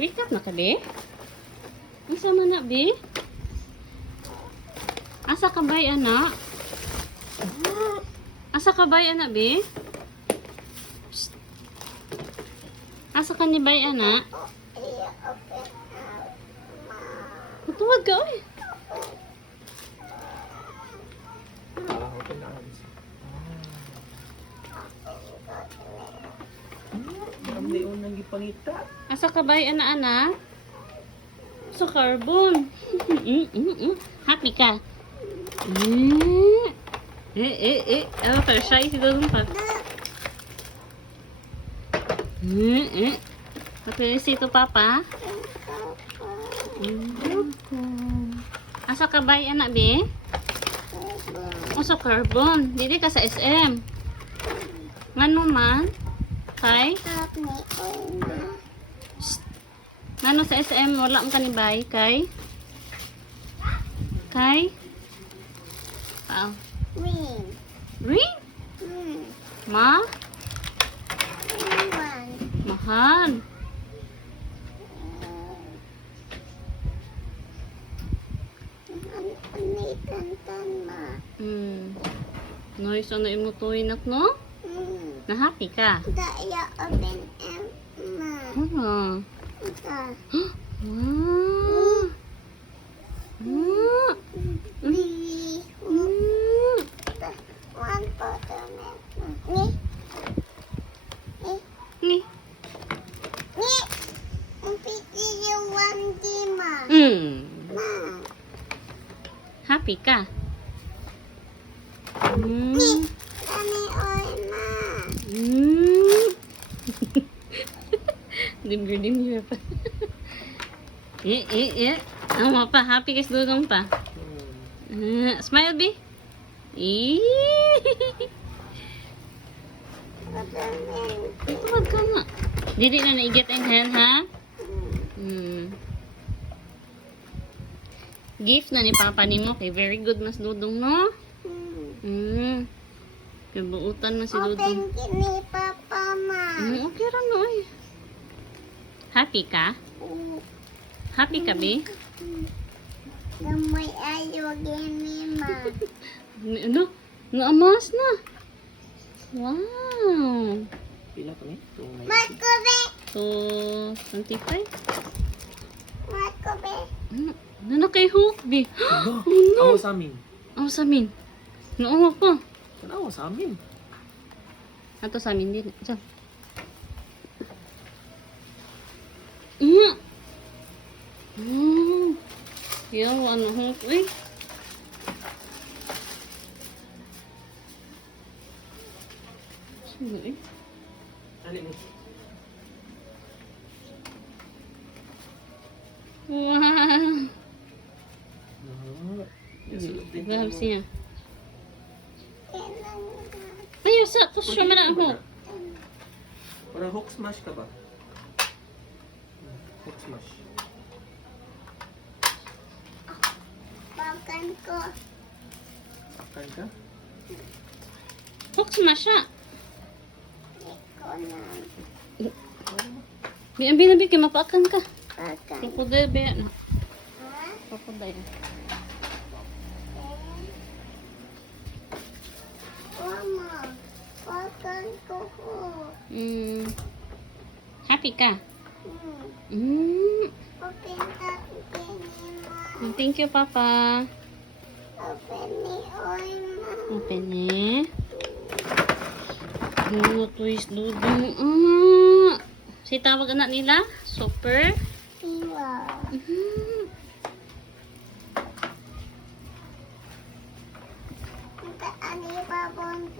Wake up na ka, be? Isa man na, be? Asa ka ba'y, anak? Asa ka ba'y, anak, be? Psst. Asa ka ni ba'y, anak? Matuwag ka, oy. Open na arms. Marami unang gipangita. Asa ka ba'y, anak? Sa carbon. Happy ka. Oh, pero shy si Dudong pa. Papilis ito, Papa. Asa ka ba'y, anak, be? O, sa carbon. Dili ka sa SM. Ngano man? Kay? Ngano sa SM? Wala ang kanibay? Kay? Kay? Wow. Ring? Ma? Mahal. Noise ano imutuin at no? Na-happy ka? Wow. Ni. Happy ka? Dimir pa. Ang pa, happy ka sa Dudong pa. Smile, be. Huwag ka nga. Dili na naigit ang hand, ha? Gift na ni Papa nimo kay very good mas Dudong, no? Kay buutan na si Dudong. Ni Papa, ma. Okay ra no, ay. Happy ka? Happy ka, be? Gamay ayo gini, ma. Ano? Naamas na. Wow. Pila to ni? Marco be. So, 25? Marco be. Ano kay Hook, be? Oh, Awa no. sa amin. Ang sa amin. Noowa pa. Awa sa amin. Ato sa amin din. Diyan. Yaw, ano Hook, eh. Sino, eh? Ano ni? Wow. Grabe siya. Ayaw, sa kusyo man ang Hook. Para hook smash ka ba? Hook smash. Pakan ko. Akan ka? Hook smash siya. Iko na. Biyan, kay mapaakan ka. Pakan. Krokodil, biyan. Ha? Krokodil. Mama. Pakan ko ko. Happy ka? Open up gini, ma. Thank you, Papa. Open ni oy, ma. Open eh. Twist Dudong. Si tawag anak nila? Super? Pila.